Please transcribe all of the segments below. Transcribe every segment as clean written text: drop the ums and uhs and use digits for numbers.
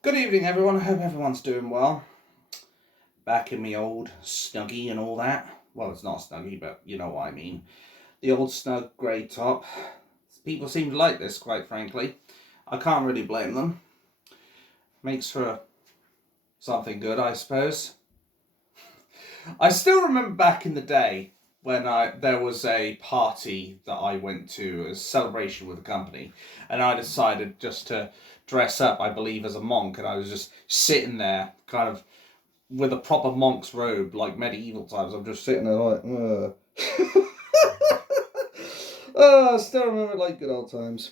Good evening, everyone. I hope everyone's doing well. Back in my old snuggie and all that. Well, it's not snuggie, but you know what I mean. The old snug grey top. People seem to like this, quite frankly. I can't really blame them. Makes for something good, I suppose. I still remember back in the day when there was a party that I went to, a celebration with the company, and I decided just to dress up, I believe, as a monk, and I was just sitting there, kind of with a proper monk's robe, like medieval times. I'm just sitting there like, I still remember like good old times.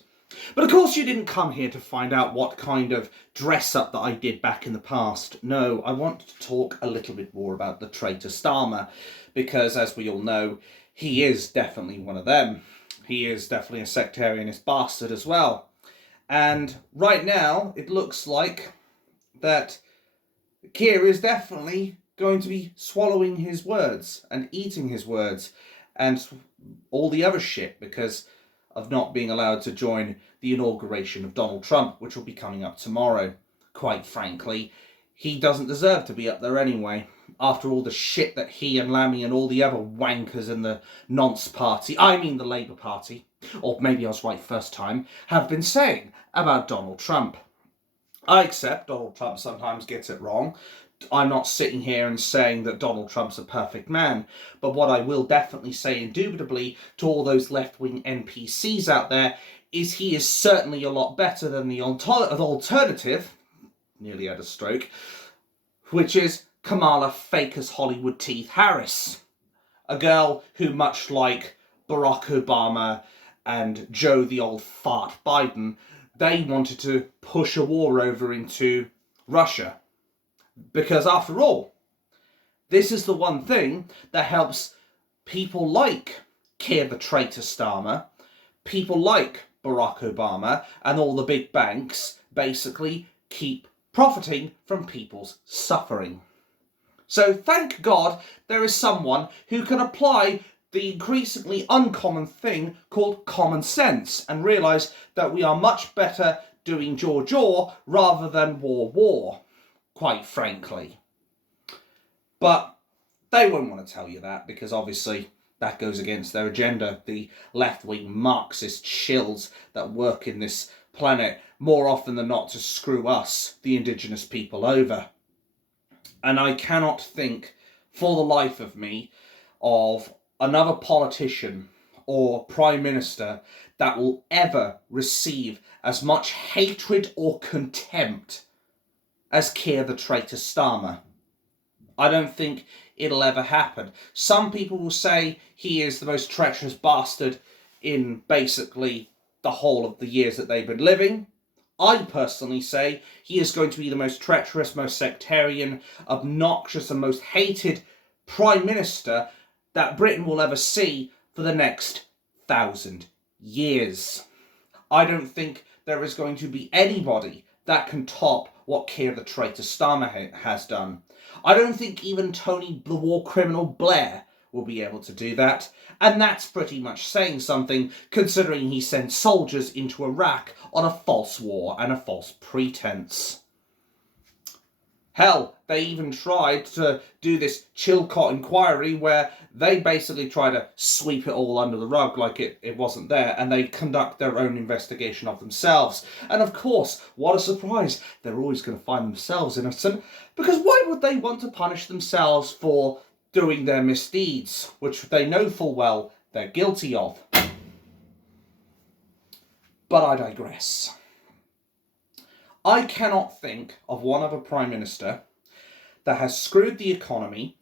But of course, you didn't come here to find out what kind of dress up that I did back in the past. No, I want to talk a little bit more about the traitor Starmer, because as we all know, he is definitely one of them. He is definitely a sectarianist bastard as well. And right now, it looks like that Keir is definitely going to be swallowing his words and eating his words and all the other shit because of not being allowed to join the inauguration of Donald Trump, which will be coming up tomorrow. Quite frankly, he doesn't deserve to be up there anyway. After all the shit that he and Lammy and all the other wankers in the nonce party, I mean the Labour Party, or maybe I was right first time, have been saying about Donald Trump. I accept Donald Trump sometimes gets it wrong. I'm not sitting here and saying that Donald Trump's a perfect man, but what I will definitely say indubitably to all those left-wing NPCs out there is he is certainly a lot better than the alternative, nearly had a stroke, which is Kamala Fakers Hollywood Teeth Harris, a girl who, much like Barack Obama and Joe the old fart Biden, they wanted to push a war over into Russia. Because after all, this is the one thing that helps people like Keir the traitor Starmer, people like Barack Obama, and all the big banks basically keep profiting from people's suffering. So thank God there is someone who can apply the increasingly uncommon thing called common sense and realise that we are much better doing jaw rather than war, quite frankly. But they won't want to tell you that because obviously that goes against their agenda. The left-wing Marxist shills that work in this planet more often than not to screw us, the indigenous people, over. And I cannot think for the life of me of another politician or prime minister that will ever receive as much hatred or contempt as Keir the traitor Starmer. I don't think it'll ever happen. Some people will say he is the most treacherous bastard in basically the whole of the years that they've been living. I personally say he is going to be the most treacherous, most sectarian, obnoxious, and most hated Prime Minister that Britain will ever see for the next 1,000 years. I don't think there is going to be anybody that can top what Keir the traitor Starmer has done. I don't think even Tony the war criminal Blair will be able to do that, and that's pretty much saying something considering he sent soldiers into Iraq on a false war and a false pretense. Hell, they even tried to do this Chilcot inquiry where they basically try to sweep it all under the rug like it wasn't there, and they conduct their own investigation of themselves. And of course, what a surprise, they're always going to find themselves innocent, because why would they want to punish themselves for doing their misdeeds, which they know full well they're guilty of? But I digress. I cannot think of one other Prime Minister that has screwed the economy,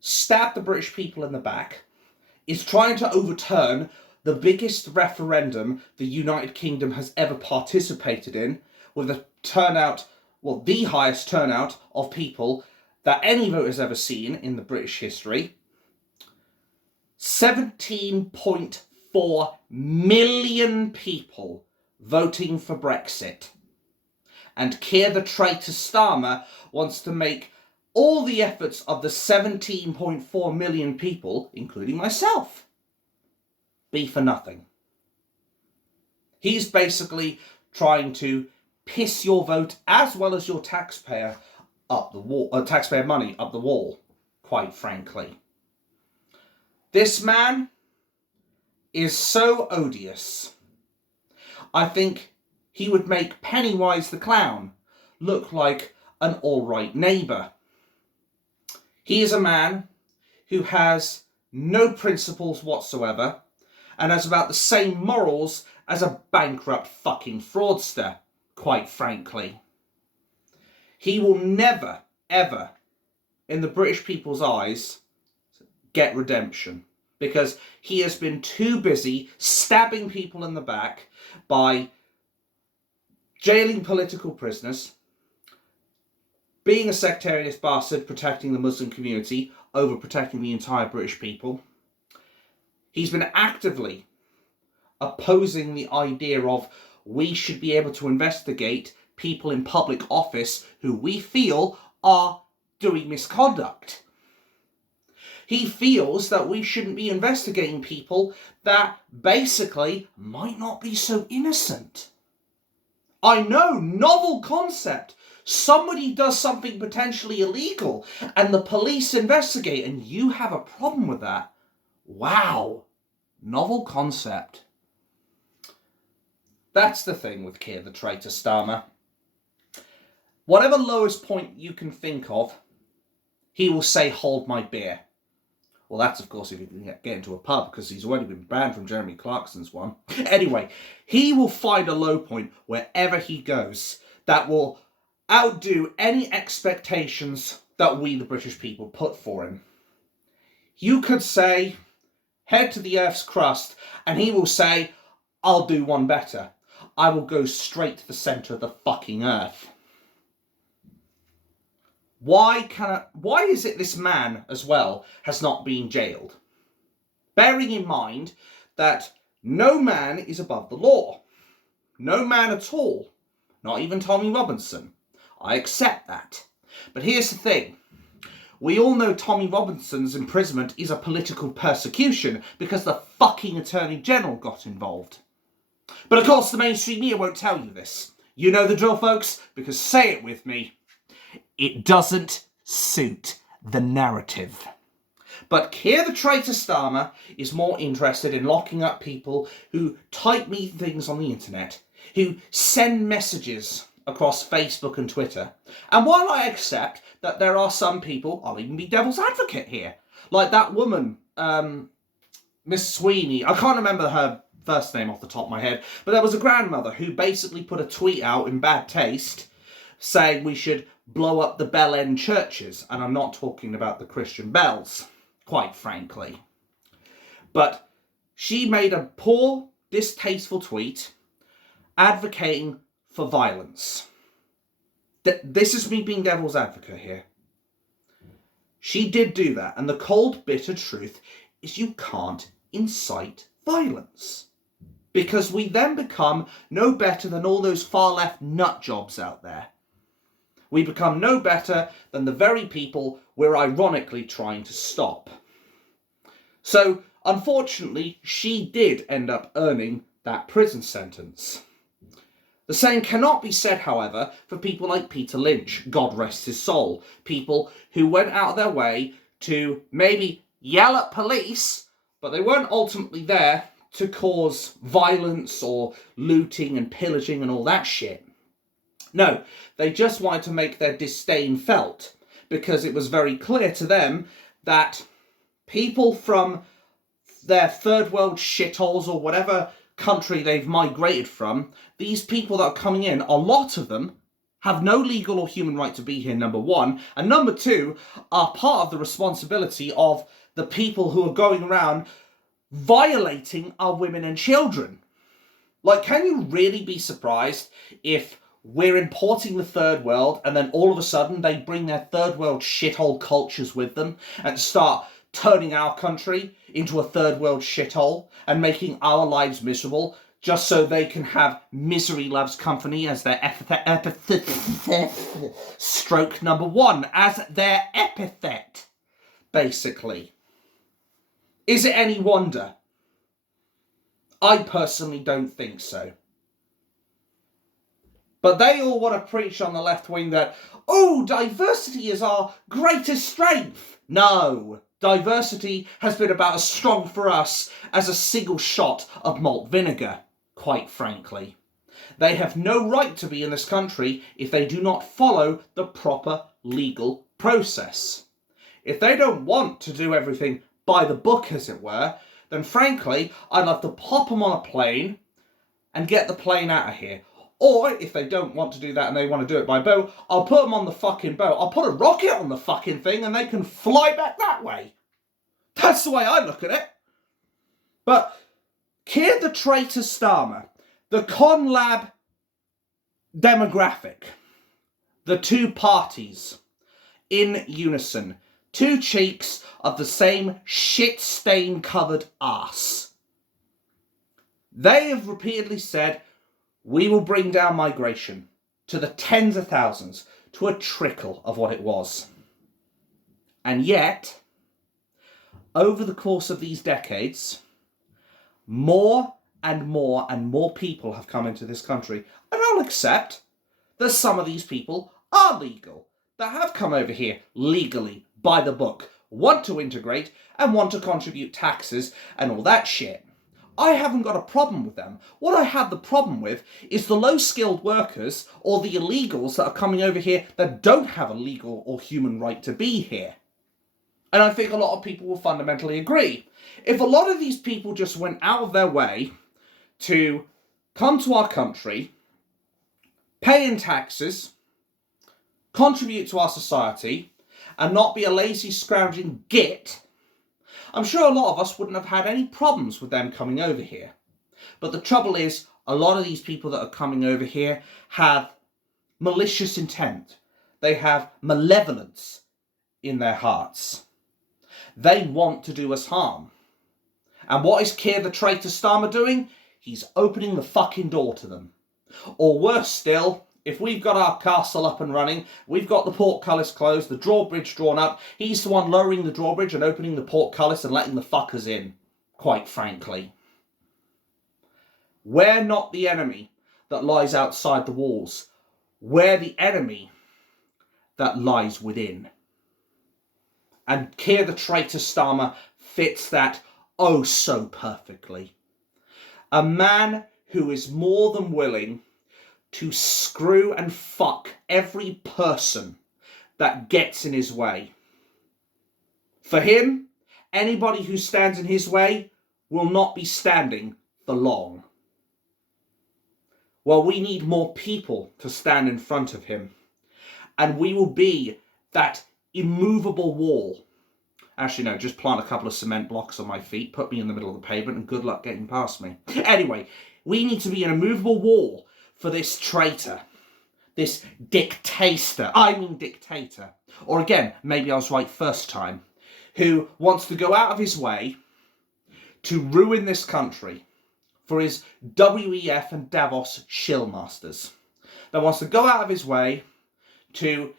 stabbed the British people in the back, is trying to overturn the biggest referendum the United Kingdom has ever participated in, with a turnout, well, the highest turnout of people that any vote has ever seen in the British history. 17.4 million people voting for Brexit. And Keir the traitor Starmer wants to make all the efforts of the 17.4 million people, including myself, be for nothing. He's basically trying to piss your vote as well as your taxpayer up the wall, taxpayer money up the wall, quite frankly. This man is so odious. I think he would make Pennywise the Clown look like an alright neighbour. He is a man who has no principles whatsoever and has about the same morals as a bankrupt fucking fraudster, quite frankly. He will never, ever, in the British people's eyes, get redemption, because he has been too busy stabbing people in the back by jailing political prisoners, being a sectarianist bastard protecting the Muslim community over protecting the entire British people. He's been actively opposing the idea of we should be able to investigate people in public office who we feel are doing misconduct. He feels that we shouldn't be investigating people that basically might not be so innocent. I know, novel concept. Somebody does something potentially illegal and the police investigate and you have a problem with that. Wow. Novel concept. That's the thing with Keir the Traitor Starmer. Whatever lowest point you can think of, he will say, hold my beer. Well, that's, of course, if you can get into a pub, because he's already been banned from Jeremy Clarkson's one. Anyway, he will find a low point wherever he goes that will outdo any expectations that we, the British people, put for him. You could say, head to the Earth's crust, and he will say, I'll do one better. I will go straight to the centre of the fucking Earth. Why is it this man, as well, has not been jailed? Bearing in mind that no man is above the law. No man at all. Not even Tommy Robinson. I accept that. But here's the thing. We all know Tommy Robinson's imprisonment is a political persecution because the fucking Attorney General got involved. But of course the mainstream media won't tell you this. You know the drill, folks, because say it with me. It doesn't suit the narrative. But Keir the Traitor Starmer is more interested in locking up people who type me things on the internet, who send messages across Facebook and Twitter. And while I accept that there are some people, I'll even be devil's advocate here, like that woman, Miss Sweeney, I can't remember her first name off the top of my head, but there was a grandmother who basically put a tweet out in bad taste saying we should blow up the Bell End churches, and I'm not talking about the Christian bells, quite frankly. But she made a poor, distasteful tweet advocating for violence. This is me being devil's advocate here. She did do that, and the cold, bitter truth is you can't incite violence. Because we then become no better than all those far-left nut jobs out there. We become no better than the very people we're ironically trying to stop. So, unfortunately, she did end up earning that prison sentence. The same cannot be said, however, for people like Peter Lynch, God rest his soul. People who went out of their way to maybe yell at police, but they weren't ultimately there to cause violence or looting and pillaging and all that shit. No, they just wanted to make their disdain felt, because it was very clear to them that people from their third world shitholes or whatever country they've migrated from, these people that are coming in, a lot of them have no legal or human right to be here, number one, and number two, are part of the responsibility of the people who are going around violating our women and children. Like, can you really be surprised if we're importing the third world and then all of a sudden they bring their third world shithole cultures with them and start turning our country into a third world shithole and making our lives miserable just so they can have misery loves company as their stroke number one, as their epithet, basically. Is it any wonder? I personally don't think so. But they all want to preach on the left wing that, oh, diversity is our greatest strength. No, diversity has been about as strong for us as a single shot of malt vinegar, quite frankly. They have no right to be in this country if they do not follow the proper legal process. If they don't want to do everything by the book, as it were, then frankly, I'd love to pop them on a plane and get the plane out of here. Or, if they don't want to do that and they want to do it by boat, I'll put them on the fucking boat. I'll put a rocket on the fucking thing and they can fly back that way. That's the way I look at it. But Keir the Traitor Starmer, the Con Lab demographic, the two parties in unison, two cheeks of the same shit-stain covered arse. They have repeatedly said, we will bring down migration to the tens of thousands, to a trickle of what it was. And yet, over the course of these decades, more and more and more people have come into this country. And I'll accept that some of these people are legal, that have come over here legally, by the book, want to integrate and want to contribute taxes and all that shit. I haven't got a problem with them. What I have the problem with is the low-skilled workers or the illegals that are coming over here that don't have a legal or human right to be here. And I think a lot of people will fundamentally agree. If a lot of these people just went out of their way to come to our country, pay in taxes, contribute to our society, and not be a lazy, scrounging git, I'm sure a lot of us wouldn't have had any problems with them coming over here. But the trouble is, a lot of these people that are coming over here have malicious intent. They have malevolence in their hearts. They want to do us harm. And what is Keir the Traitor Starmer doing? He's opening the fucking door to them. Or worse still, if we've got our castle up and running, we've got the portcullis closed, the drawbridge drawn up, he's the one lowering the drawbridge and opening the portcullis and letting the fuckers in, quite frankly. We're not the enemy that lies outside the walls. We're the enemy that lies within. And Keir the Traitor Starmer fits that oh so perfectly. A man who is more than willing to screw and fuck every person that gets in his way. For him, anybody who stands in his way will not be standing for long. Well, we need more people to stand in front of him. And we will be that immovable wall. Actually, no, just plant a couple of cement blocks on my feet, put me in the middle of the pavement, and good luck getting past me. Anyway, we need to be an immovable wall for this traitor, this dictator, or again, maybe I was right first time, who wants to go out of his way to ruin this country for his WEF and Davos shillmasters, that wants to go out of his way to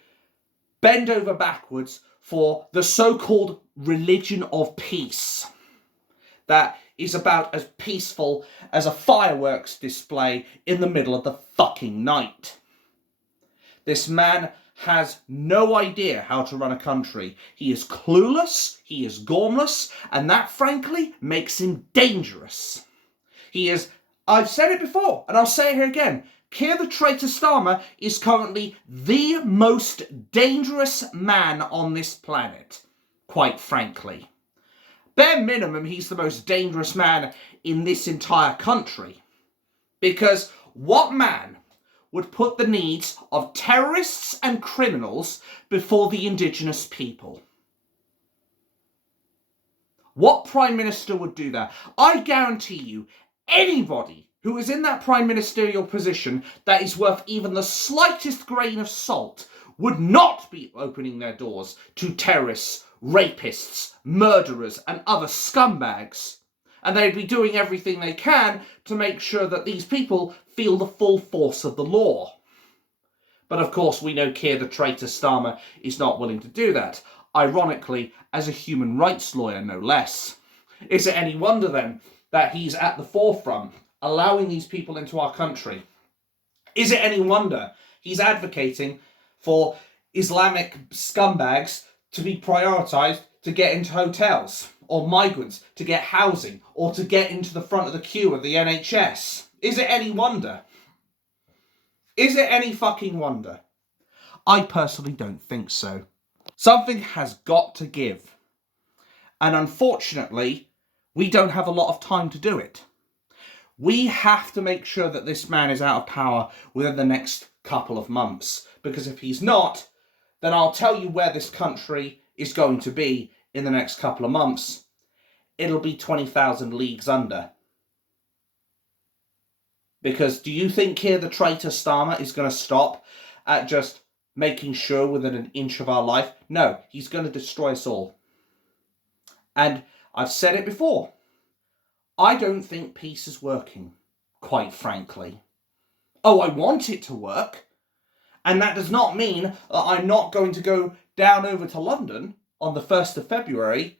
bend over backwards for the so-called religion of peace, that is about as peaceful as a fireworks display in the middle of the fucking night. This man has no idea how to run a country. He is clueless, he is gormless, and that frankly makes him dangerous. He is, I've said it before, and I'll say it here again, Keir the Traitor Starmer is currently the most dangerous man on this planet, quite frankly. Bare minimum, he's the most dangerous man in this entire country. Because what man would put the needs of terrorists and criminals before the indigenous people? What Prime Minister would do that? I guarantee you, anybody who is in that Prime Ministerial position that is worth even the slightest grain of salt would not be opening their doors to terrorists, rapists, murderers, and other scumbags. And they'd be doing everything they can to make sure that these people feel the full force of the law. But of course, we know Keir the Traitor Starmer is not willing to do that. Ironically, as a human rights lawyer, no less. Is it any wonder then that he's at the forefront, allowing these people into our country? Is it any wonder he's advocating for Islamic scumbags to be prioritised to get into hotels, or migrants to get housing, or to get into the front of the queue of the NHS? Is it any wonder? Is it any fucking wonder? I personally don't think so. Something has got to give. And unfortunately, we don't have a lot of time to do it. We have to make sure that this man is out of power within the next couple of months. Because if he's not, then I'll tell you where this country is going to be in the next couple of months. It'll be 20,000 leagues under. Because do you think here the traitor Starmer is going to stop at just making sure within an inch of our life? No, he's going to destroy us all. And I've said it before. I don't think peace is working, quite frankly. Oh, I want it to work. And that does not mean that I'm not going to go down over to London on the 1st of February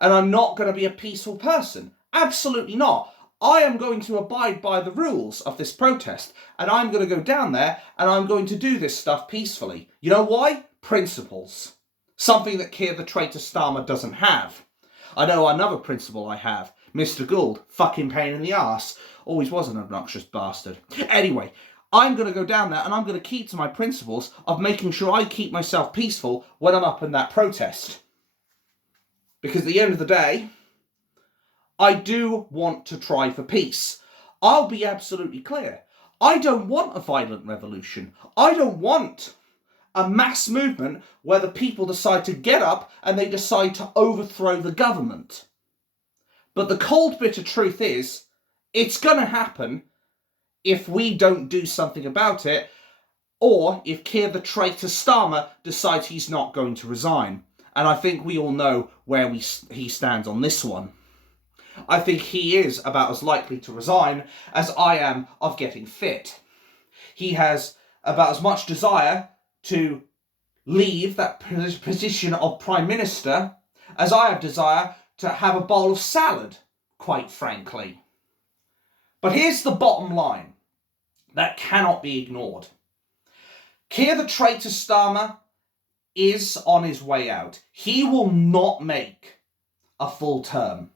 and I'm not going to be a peaceful person. Absolutely not. I am going to abide by the rules of this protest, and I'm going to go down there and I'm going to do this stuff peacefully. You know why? Principles. Something that Keir the traitor Starmer doesn't have. I know another principle I have. Mr. Gould, fucking pain in the arse. Always was an obnoxious bastard. Anyway, I'm going to go down there and I'm going to keep to my principles of making sure I keep myself peaceful when I'm up in that protest. Because at the end of the day, I do want to try for peace. I'll be absolutely clear. I don't want a violent revolution. I don't want a mass movement where the people decide to get up and they decide to overthrow the government. But the cold, bitter truth is, it's going to happen if we don't do something about it, or if Keir the traitor Starmer decides he's not going to resign. And I think we all know where he stands on this one. I think he is about as likely to resign as I am of getting fit. He has about as much desire to leave that position of Prime Minister as I have desire to have a bowl of salad, quite frankly. But here's the bottom line that cannot be ignored. Keir the traitor Starmer is on his way out. He will not make a full term.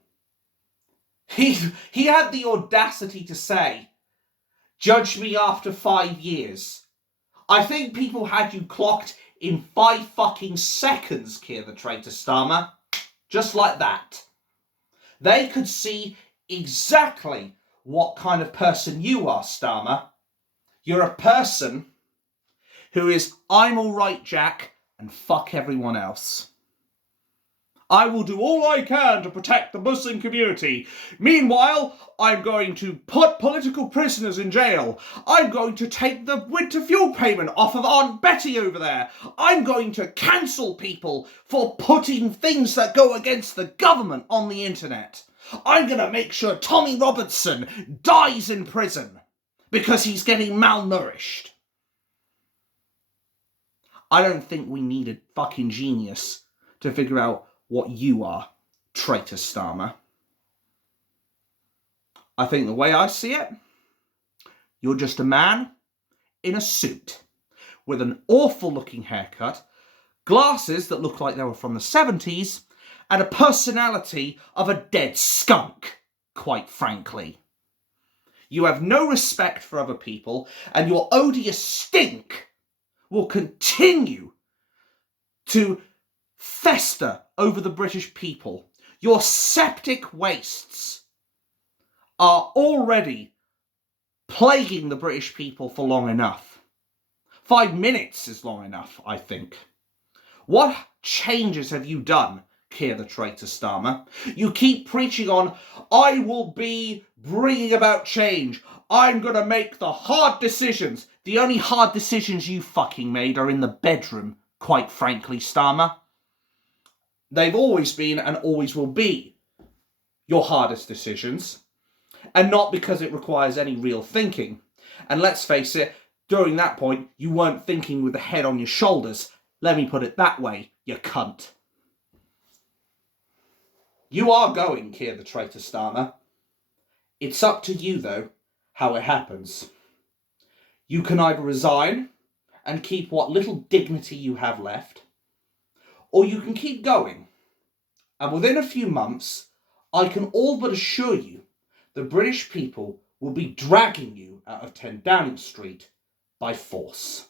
He had the audacity to say, judge me after 5 years. I think people had you clocked in 5 fucking seconds, Keir the traitor Starmer. Just like that. They could see exactly what kind of person you are, Starmer. You're a person who is, I'm all right, Jack, and fuck everyone else. I will do all I can to protect the Muslim community. Meanwhile, I'm going to put political prisoners in jail. I'm going to take the winter fuel payment off of Aunt Betty over there. I'm going to cancel people for putting things that go against the government on the internet. I'm going to make sure Tommy Robertson dies in prison because he's getting malnourished. I don't think we need a fucking genius to figure out what you are, traitor Starmer. I think the way I see it, you're just a man in a suit with an awful looking haircut, glasses that look like they were from the 70s, and a personality of a dead skunk, quite frankly. You have no respect for other people, and your odious stink will continue to fester over the British people. Your septic wastes are already plaguing the British people for long enough. 5 minutes is long enough, I think. What changes have you done, Keir the traitor Starmer? You keep preaching on, I will be bringing about change. I'm going to make the hard decisions. The only hard decisions you fucking made are in the bedroom, quite frankly, Starmer. They've always been and always will be your hardest decisions. And not because it requires any real thinking. And let's face it, during that point, you weren't thinking with the head on your shoulders. Let me put it that way, you cunt. You are going, Keir the traitor Starmer. It's up to you, though, how it happens. You can either resign and keep what little dignity you have left, or you can keep going. And within a few months, I can all but assure you the British people will be dragging you out of 10 Downing Street by force.